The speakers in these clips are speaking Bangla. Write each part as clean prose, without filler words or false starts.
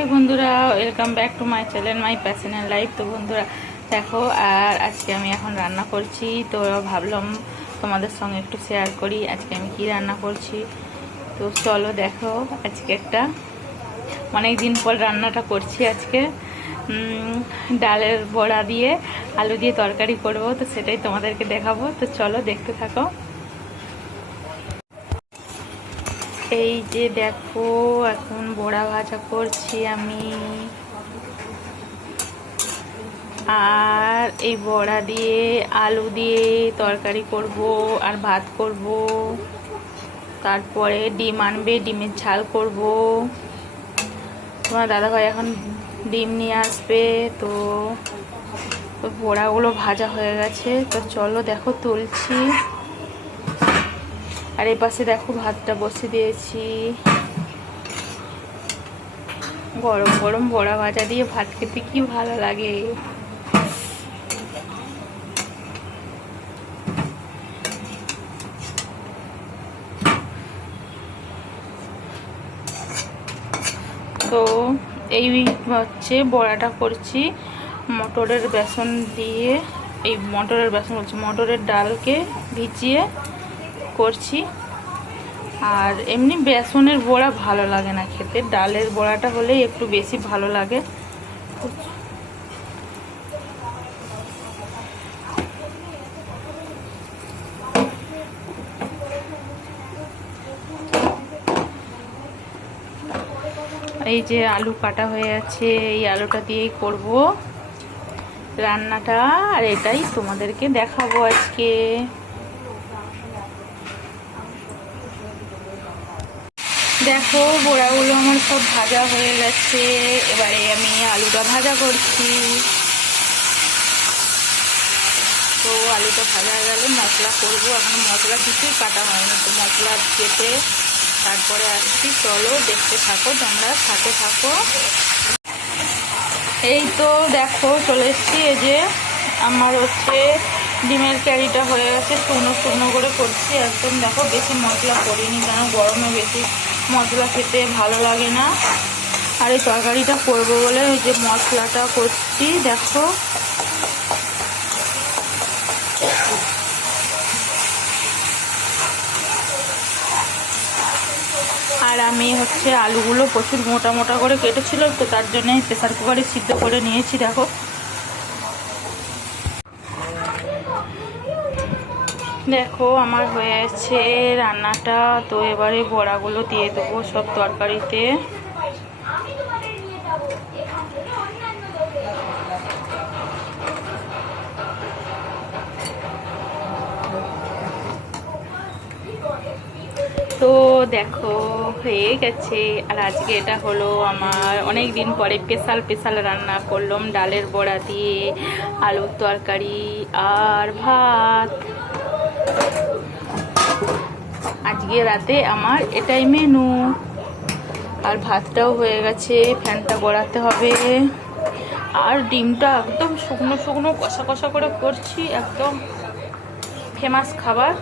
হাই বন্ধুরা, welcome back to my channel my passional life. তো বন্ধুরা দেখো, আর আজকে আমি এখন রান্না করছি। তো ভাবলাম তোমাদের সঙ্গে একটু শেয়ার করি আজকে আমি কি রান্না করছি। তো চলো দেখো, আজকে একটা অনেক দিন পর রান্নাটা করছি। আজকে ডালের বড়া দিয়ে আলু দিয়ে তরকারি করব, তো সেটাই তোমাদেরকে দেখাবো। তো চলো দেখতে থাকো। এই যে দেখো, এখন বড়া ভাজা করছি আমি, আর এই বড়া দিয়ে আলু দিয়ে তরকারি করব আর ভাত করব। তারপরে ডিম আনবে, ডিমের ঝাল করব। তোমার দাদাভাই এখন ডিম নিয়ে আসবে। তো বড়াগুলো ভাজা হয়ে গেছে। তো চলো দেখো তুলছি। আর এই পাশে দেখো ভাতটা বসিয়ে দিয়েছি। গরম গরম বড়া ভাজা দিয়ে ভাত খেতে কি ভালো লাগে। তো এই হচ্ছে বড়াটা করছি মটরের বেসন দিয়ে। এই মটরের ডালকে ভিজিয়ে করছি। আর এমনি বেসনের বড়া ভালো লাগে না খেতে, ডালের বড়াটা হলেই একটু বেশি ভালো লাগে। এই যে আলু কাটা হয়ে আছে, এই আলুটা দিয়েই করব রান্নাটা, আর এটাই তোমাদেরকে দেখাবো আজকে। দেখো বড়াগুলো আমার সব ভাজা হয়ে গেছে। এবারে আমি আলুটা ভাজা করছি। তো আলুটা ভাজা হয়ে গেলে মশলা করব। এখন মশলা কিছুই কাটা হয়নি, তো মশলা কেটে তারপরে আসছি। চলো দেখতে থাকো, তোমরা সাথে থাকো। এই তো দেখো চলে এসছি। এই যে আমার হচ্ছে ডিমের ক্যারিটা হয়ে গেছে, শুকনো শুকনো করে করছি একদম। দেখো বেশি মশলা করিনি, কেন গরমে বেশি মশলা খেতে ভালো লাগে না। আর এই তরকারিটা করবো বলে ওই যে মশলাটা করছি দেখো। আর আমি হচ্ছে আলুগুলো প্রচুর মোটা মোটা করে কেটেছিল, তো তার জন্য প্রেসার কুকারে সিদ্ধ করে নিয়েছি। দেখো দেখো আমার হয়েছে রান্নাটা। তো এবারে বড়াগুলো দিয়ে দেবো সব তরকারিতে। তো দেখো হয়ে গেছে। আর আজকে এটা হলো আমার অনেক দিন পরে স্পেশাল রান্না করলাম, ডালের বড়া দিয়ে আলুর তরকারি আর ভাত। আজকে রাতে আমার এটাই মেনু। আর ভাতটাও হয়ে গেছে, ফ্যানটা গড়াতে হবে। আর ডিমটা একদম শুকনো শুকনো কষা কষা করে করছি, একদম ফেমাস খাবার।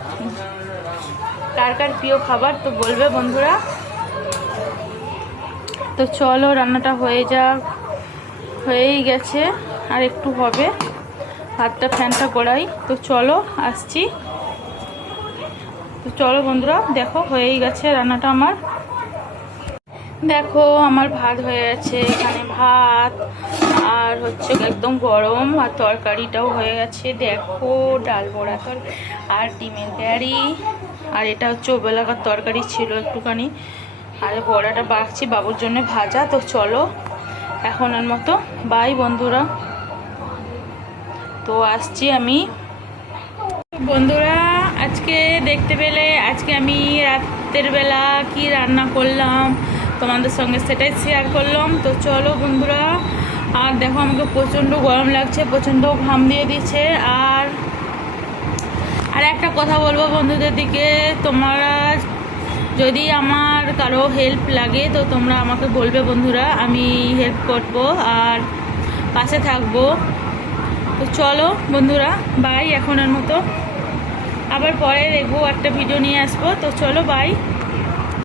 কার কার প্রিয় খাবার তো বলবে বন্ধুরা। তো চলো রান্নাটা হয়েই গেছে, আর একটু হবে। ভাতটা ফ্যানটা গড়াই। তো চলো আসছি। তো চলো বন্ধুরা দেখো হয়েই গেছে রান্নাটা আমার। দেখো আমার ভাত হয়ে গেছে, এখানে ভাত আর হচ্ছে একদম গরম, আর তরকারিটাও হয়ে গেছে। দেখো ডাল বড়া আর ডিমের ক্যারি, আর এটা হচ্ছে ওবেলাকার তরকারি ছিল একটুখানি। আর বড়াটা বাড়ছি বাবুর জন্য ভাজা। তো চলো এখনের মতো বাই বন্ধুরা। তো আসছি আমি। বন্ধুরা আজকে দেখতে পেলে আজকে আমি রাতের বেলা কি রান্না করলাম তোমাদের সঙ্গে সেটাই শেয়ার করলাম। তো চলো বন্ধুরা। আর দেখো আমাকে প্রচণ্ড গরম লাগছে, প্রচণ্ড ঘাম দিয়ে দিচ্ছে। আর একটা কথা বলবো বন্ধুদের দিকে, তোমরা যদি আমার কারো হেল্প লাগে তো তোমরা আমাকে বলবে বন্ধুরা, আমি হেল্প করব আর পাশে থাকবো। তো চলো বন্ধুরা বাই এখনের মতো। আবার পরে দেখবো একটা ভিডিও নিয়ে আসবো। তো চলো বাই।